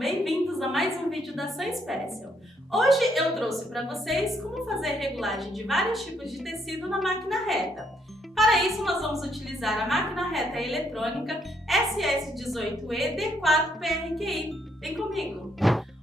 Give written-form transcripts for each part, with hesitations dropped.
bem-vindos a mais um vídeo da Sun Special. Hoje eu trouxe para vocês como fazer regulagem de vários tipos de tecido na máquina reta. Para isso nós vamos utilizar a máquina reta eletrônica SS18E-D4PRQI. Vem comigo!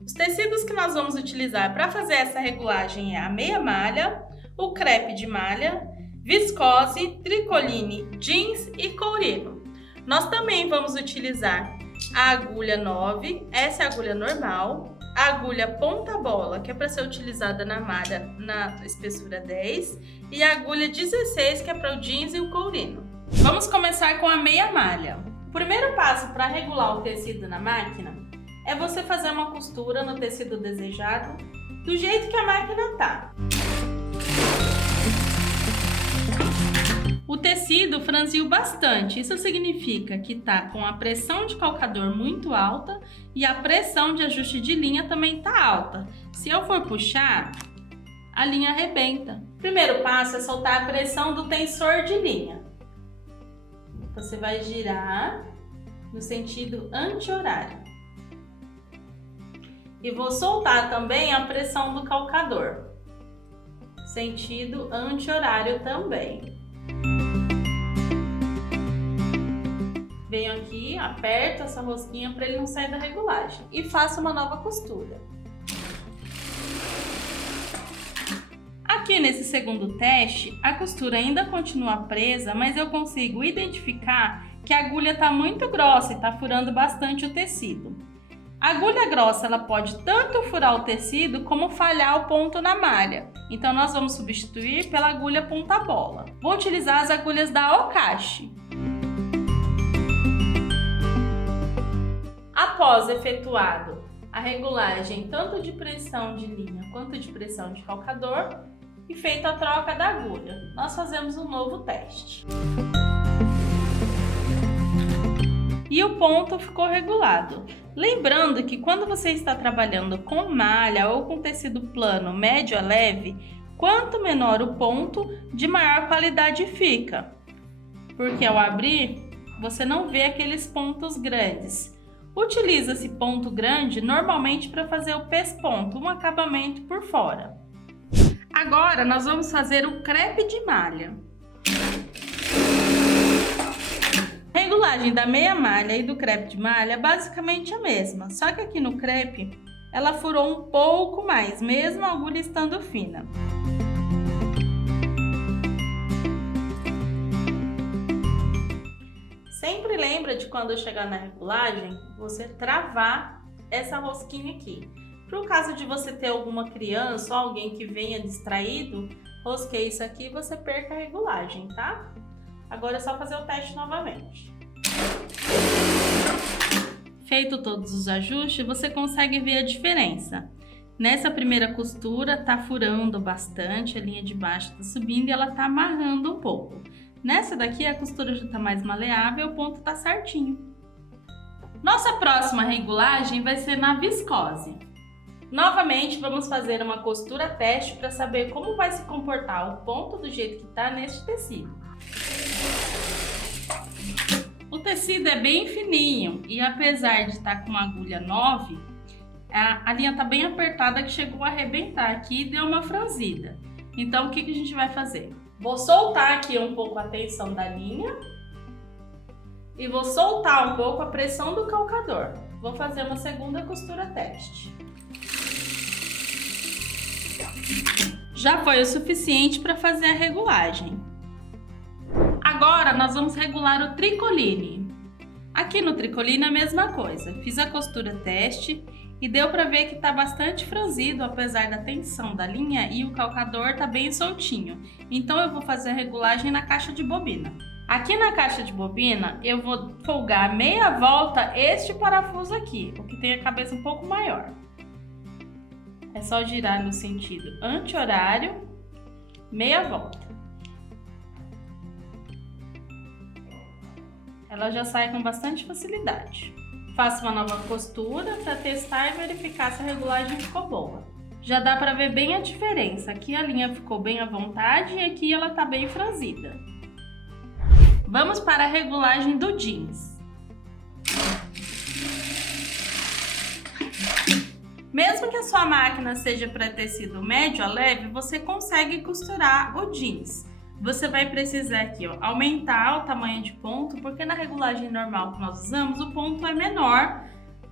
Os tecidos que nós vamos utilizar para fazer essa regulagem é a meia malha, o crepe de malha, viscose, tricoline, jeans e courino. Nós também vamos utilizar a agulha 9, essa é a agulha normal, a agulha ponta bola, que é para ser utilizada na malha na espessura 10, e a agulha 16, que é para o jeans e o courino. Vamos começar com a meia malha. O primeiro passo para regular o tecido na máquina é você fazer uma costura no tecido desejado do jeito que a máquina está. O tecido franziu bastante, isso significa que está com a pressão de calcador muito alta e a pressão de ajuste de linha também está alta. Se eu for puxar, a linha arrebenta. O primeiro passo é soltar a pressão do tensor de linha. Você vai girar no sentido anti-horário. E vou soltar também a pressão do calcador, sentido anti-horário também. Venho aqui, aperto essa rosquinha para ele não sair da regulagem e faço uma nova costura. Aqui nesse segundo teste, a costura ainda continua presa, mas eu consigo identificar que a agulha está muito grossa e está furando bastante o tecido. A agulha grossa ela pode tanto furar o tecido como falhar o ponto na malha. Então nós vamos substituir pela agulha ponta bola. Vou utilizar as agulhas da Okashi. Após efetuado a regulagem tanto de pressão de linha quanto de pressão de calcador e feita a troca da agulha, nós fazemos um novo teste. E o ponto ficou regulado. Lembrando que quando você está trabalhando com malha ou com tecido plano médio a leve, quanto menor o ponto, de maior qualidade fica. Porque ao abrir, você não vê aqueles pontos grandes. Utiliza-se ponto grande normalmente para fazer o pesponto, um acabamento por fora. Agora nós vamos fazer o crepe de malha. A regulagem da meia malha e do crepe de malha é basicamente a mesma, só que aqui no crepe ela furou um pouco mais, mesmo a agulha estando fina. Sempre lembra de quando chegar na regulagem, você travar essa rosquinha aqui. Para o caso de você ter alguma criança ou alguém que venha distraído, rosqueie isso aqui e você perca a regulagem, tá? Agora é só fazer o teste novamente. Feito todos os ajustes, você consegue ver a diferença. Nessa primeira costura tá furando bastante, a linha de baixo tá subindo e ela tá amarrando um pouco. Nessa daqui a costura já está mais maleável e o ponto está certinho. Nossa próxima regulagem vai ser na viscose. Novamente vamos fazer uma costura teste para saber como vai se comportar o ponto do jeito que está neste tecido. O tecido é bem fininho e apesar de estar com uma agulha 9, a linha está bem apertada que chegou a arrebentar aqui e deu uma franzida. Então o que a gente vai fazer? Vou soltar aqui um pouco a tensão da linha e vou soltar um pouco a pressão do calcador. Vou fazer uma segunda costura teste. Já foi o suficiente para fazer a regulagem. Agora nós vamos regular o tricoline. Aqui no tricoline é a mesma coisa. Fiz a costura teste e deu para ver que está bastante franzido, apesar da tensão da linha e o calcador está bem soltinho. Então eu vou fazer a regulagem na caixa de bobina. Aqui na caixa de bobina eu vou folgar meia volta este parafuso aqui, o que tem a cabeça um pouco maior. É só girar no sentido anti-horário, meia volta. Ela já sai com bastante facilidade. Faço uma nova costura para testar e verificar se a regulagem ficou boa. Já dá para ver bem a diferença. Aqui a linha ficou bem à vontade e aqui ela está bem franzida. Vamos para a regulagem do jeans. Mesmo que a sua máquina seja para tecido médio a leve, você consegue costurar o jeans. Você vai precisar aqui, aumentar o tamanho de ponto, porque na regulagem normal que nós usamos, o ponto é menor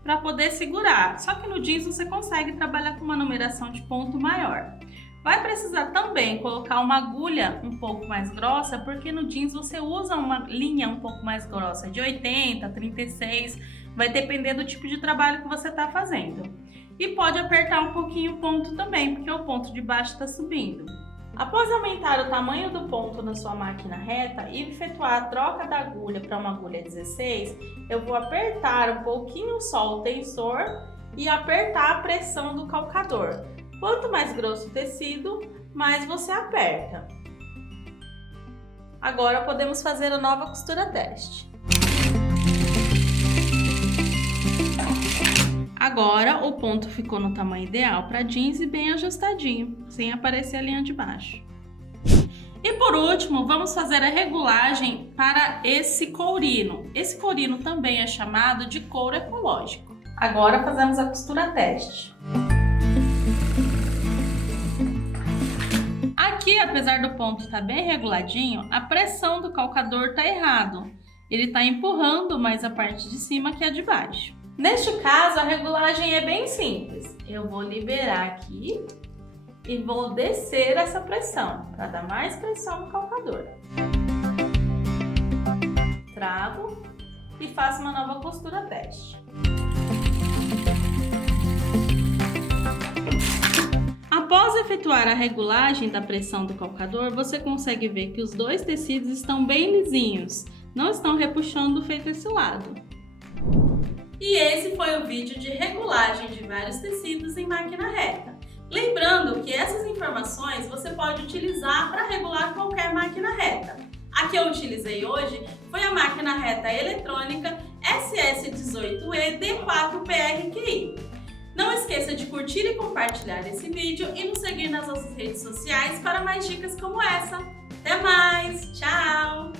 para poder segurar. Só que no jeans você consegue trabalhar com uma numeração de ponto maior. Vai precisar também colocar uma agulha um pouco mais grossa, porque no jeans você usa uma linha um pouco mais grossa, de 80, 36, vai depender do tipo de trabalho que você está fazendo. E pode apertar um pouquinho o ponto também, porque o ponto de baixo está subindo. Após aumentar o tamanho do ponto na sua máquina reta e efetuar a troca da agulha para uma agulha 16, eu vou apertar um pouquinho só o tensor e apertar a pressão do calcador. Quanto mais grosso o tecido, mais você aperta. Agora podemos fazer a nova costura teste. Agora o ponto ficou no tamanho ideal para jeans e bem ajustadinho, sem aparecer a linha de baixo. E por último, vamos fazer a regulagem para esse courino. Esse courino também é chamado de couro ecológico. Agora fazemos a costura teste. Aqui, apesar do ponto estar bem reguladinho, a pressão do calcador está errado. Ele está empurrando mais a parte de cima que a de baixo. Neste caso, a regulagem é bem simples. Eu vou liberar aqui e vou descer essa pressão, para dar mais pressão no calcador. Travo e faço uma nova costura teste. Após efetuar a regulagem da pressão do calcador, você consegue ver que os dois tecidos estão bem lisinhos, não estão repuxando feito esse lado. E esse foi o vídeo de regulagem de vários tecidos em máquina reta. Lembrando que essas informações você pode utilizar para regular qualquer máquina reta. A que eu utilizei hoje foi a máquina reta eletrônica SS18E D4PRQI. Não esqueça de curtir e compartilhar esse vídeo e nos seguir nas nossas redes sociais para mais dicas como essa. Até mais! Tchau!